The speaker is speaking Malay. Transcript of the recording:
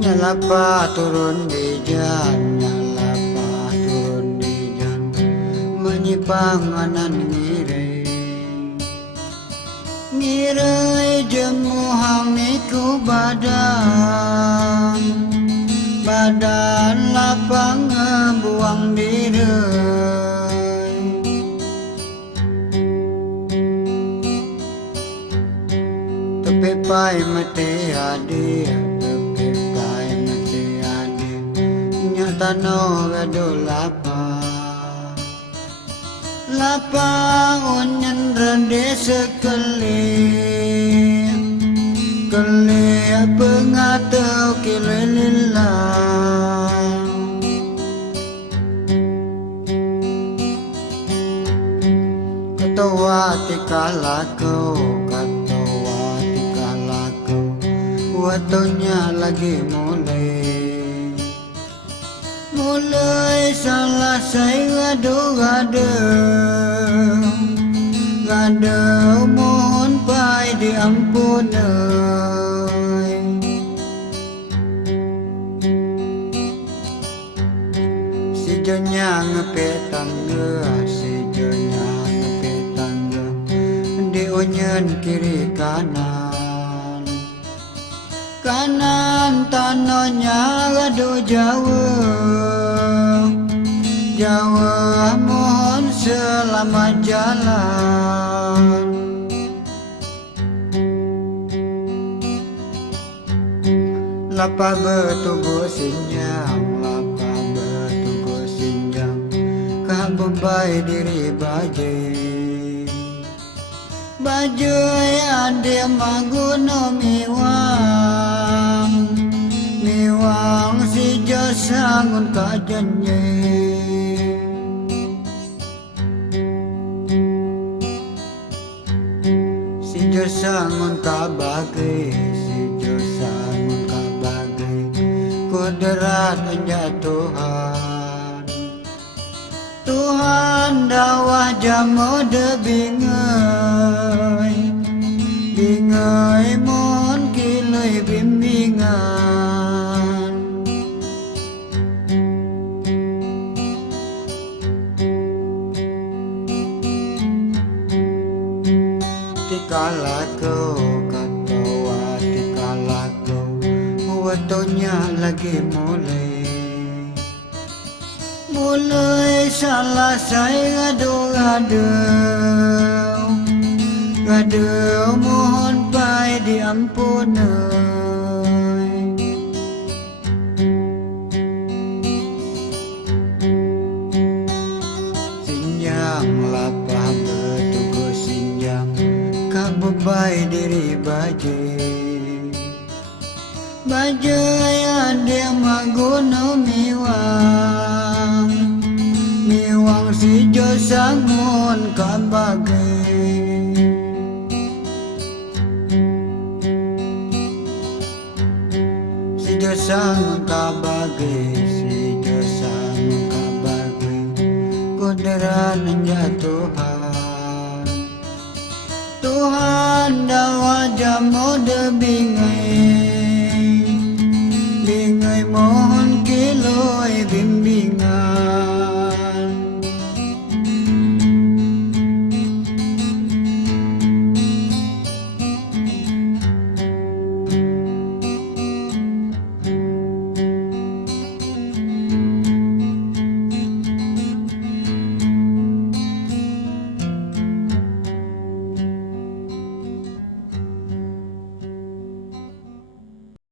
Nyalapa turun di jalan, nyalapa turun di jalan, menyipang anan ngirai jemuhang niku badan lapang ngebuang diri tepi pai mati adik tano gado lapang onyan rende sekali pengatau kilililang ketawa tikalaku watonya lagi mulai salah saya gado mohon pai diampunai si jonya ngepetangga di onyen kiri kanan tanahnya gado Jawa mohon selamat jalan lapa betugo sinjang kabebai diri bajai ade maguno miwang si jasangun kajannya sangun kabage kodrat nya Tuhan dawah jamu de bingai mon kilai bimbingan tikalaku watonya lagi mulai salah saya gado mohon pai diampunai sinjang lapa betugo sinjang kabebai diri bajai ade maguno miwang si josangun kabage si josangun kabage kodran nya Tuhan dawa jamu de bingai